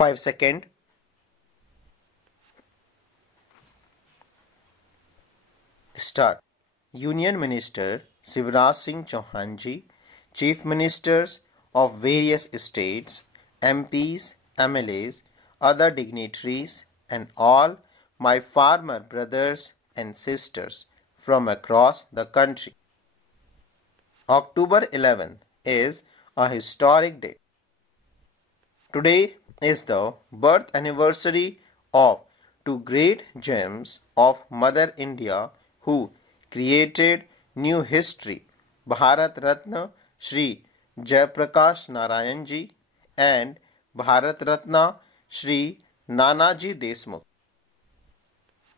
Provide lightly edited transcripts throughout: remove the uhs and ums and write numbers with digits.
5 seconds. Start. Union Minister Shivraj Singh Chauhan ji, Chief Ministers of various states, MPs, MLAs, other dignitaries, and all my farmer brothers and sisters from across the country. October 11th is a historic day. Today is the birth anniversary of two great gems of Mother India who created new history, Bharat Ratna Shri Jayaprakash Narayan ji and Bharat Ratna Shri Nanaji Deshmukh.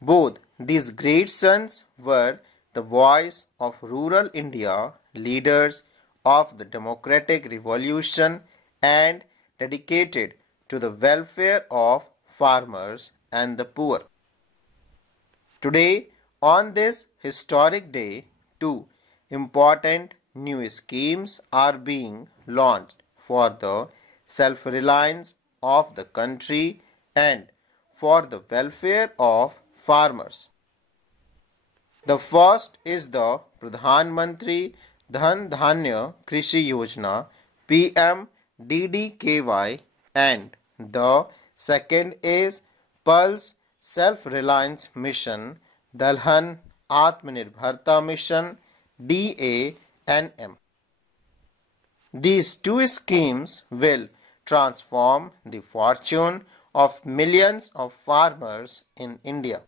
Both these great sons were the voice of rural India, leaders of the democratic revolution and dedicated to the welfare of farmers and the poor. Today, on this historic day, two important new schemes are being launched for the self-reliance of the country and for the welfare of farmers. The first is the Pradhan Mantri Dhan Dhanya Krishi Yojana PMDDKY and the second is Pulse Self-Reliance Mission Dalhan Atmanirbharta Mission DANM. These two schemes will transform the fortune of millions of farmers in India.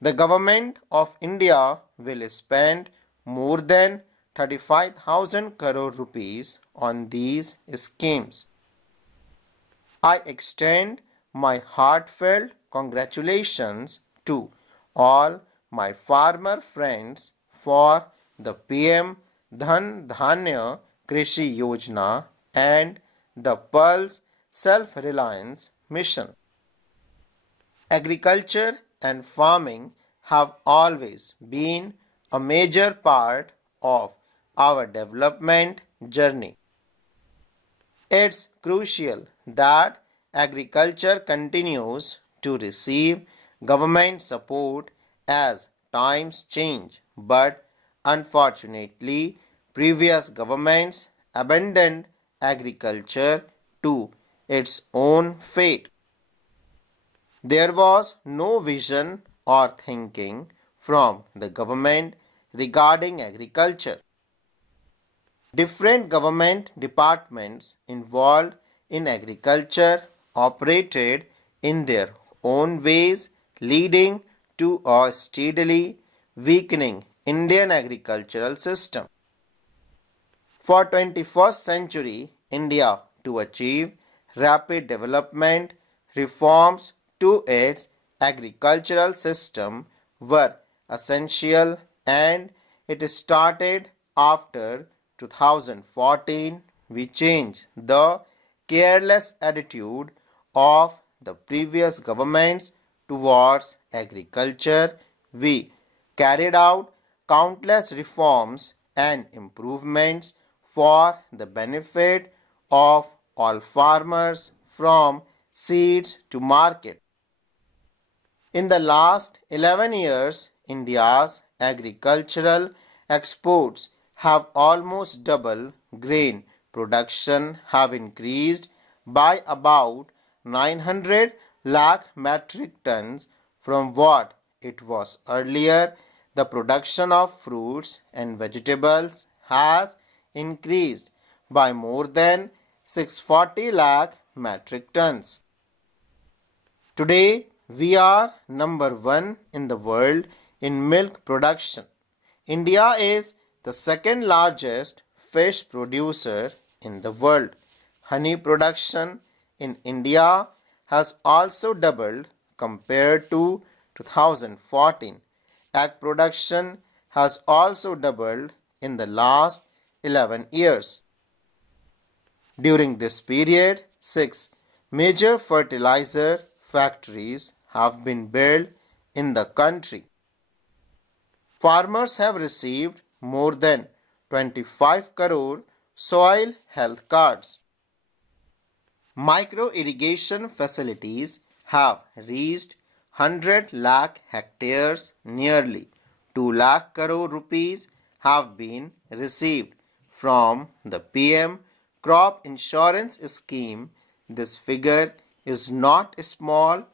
The Government of India will spend more than 35,000 crore rupees on these schemes. I extend my heartfelt congratulations to all my farmer friends for the PM Dhan Dhanya Krishi Yojana and the Pulse Self-Reliance Mission. Agriculture and farming have always been a major part of our development journey. It's crucial that agriculture continues to receive government support as times change, but unfortunately, previous governments abandoned agriculture to its own fate. There was no vision or thinking from the government regarding agriculture. Different government departments involved in agriculture operated in their own ways, leading to a steadily weakening Indian agricultural system. For 21st century India to achieve rapid development, reforms to its agricultural system were essential and it started after 2014. We changed the careless attitude of the previous governments towards agriculture. We carried out countless reforms and improvements for the benefit of all farmers from seeds to market. In the last 11 years, India's agricultural exports have almost doubled. Grain production have increased by about 900 lakh metric tons from what it was earlier. The production of fruits and vegetables has increased by more than 640 lakh metric tons. Today, we are number one in the world in milk production. India is the second largest fish producer in the world. Honey production in India has also doubled compared to 2014. Egg production has also doubled in the last 11 years. During this period, 6 major fertilizer factories have been built in the country. Farmers have received more than 25 crore soil health cards. Micro irrigation facilities have reached 100 lakh hectares, nearly 2 lakh crore rupees have been received from the PM crop insurance scheme. This figure is not small.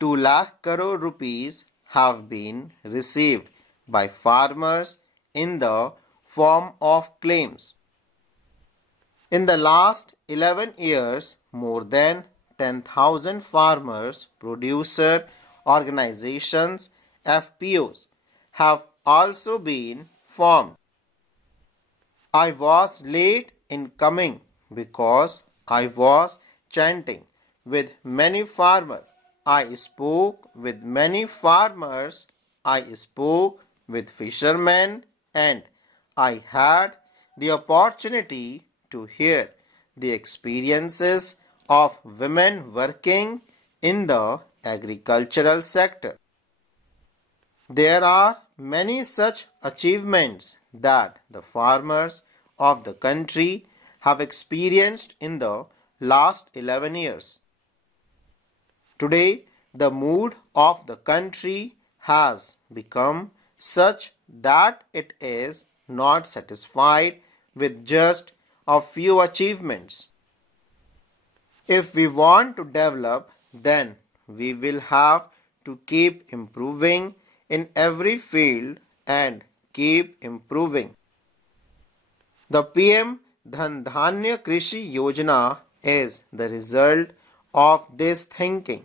2 lakh crore rupees have been received by farmers in the form of claims. In the last 11 years, more than 10,000 farmers producer organizations (FPOs) have also been formed. I was late in coming because I was chanting with many farmers. I spoke with many farmers. I spoke with fishermen, and I had the opportunity to hear the experiences of women working in the agricultural sector. There are many such achievements that the farmers of the country have experienced in the last 11 years. Today, the mood of the country has become such that it is not satisfied with just a few achievements. If we want to develop, then we will have to keep improving in every field and keep improving. The PM Dhan Dhanya Krishi Yojana is the result of this thinking.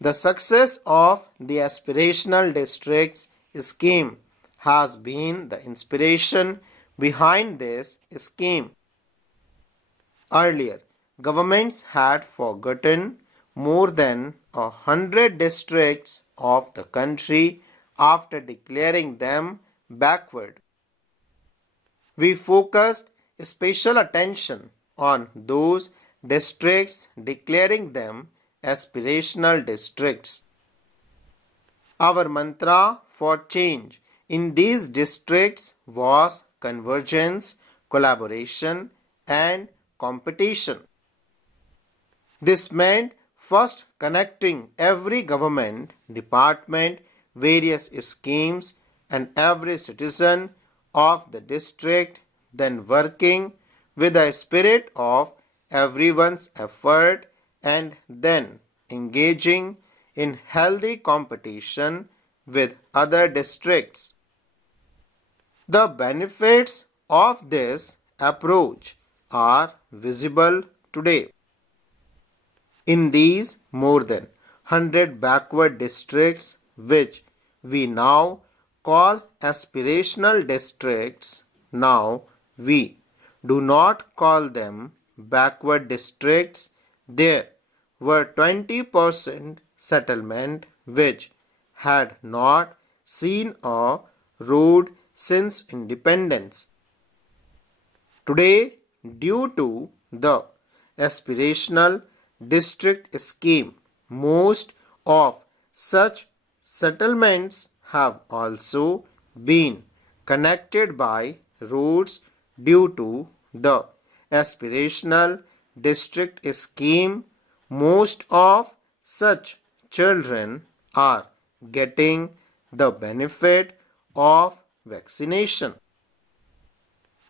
The success of the aspirational districts scheme has been the inspiration behind this scheme. Earlier, governments had forgotten more than 100 districts of the country after declaring them backward. We focused special attention on those districts, declaring them aspirational districts. Our mantra for change in these districts was convergence, collaboration, and competition. This meant first connecting every government department, various schemes, and every citizen of the district, then working with the spirit of everyone's effort, and then engaging in healthy competition with other districts. The benefits of this approach are visible today. In these more than 100 backward districts, which we now call aspirational districts, now we do not call them backward districts. There were 20% settlement which had not seen a road since independence. Today, due to the aspirational district scheme, most of such settlements have also been connected by roads. Due to the aspirational district scheme, most of such children are getting the benefit of vaccination.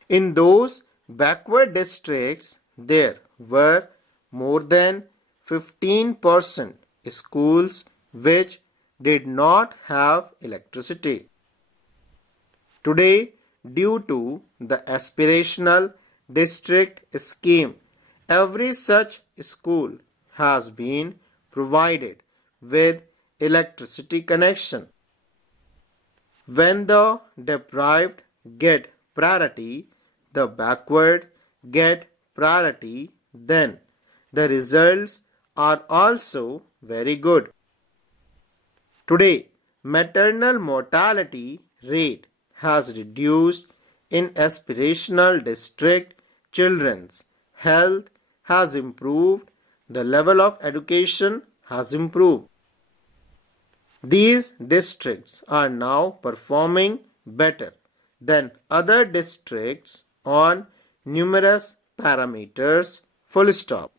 In those backward districts, there were more than 15% schools which did not have electricity. Today, due to the aspirational district scheme, every such school has been provided with electricity connection. When the deprived get priority, the backward get priority, then the results are also very good. Today, maternal mortality rate has reduced in aspirational district. Children's health has improved. The level of education has improved. These districts are now performing better than other districts on numerous parameters. Full stop.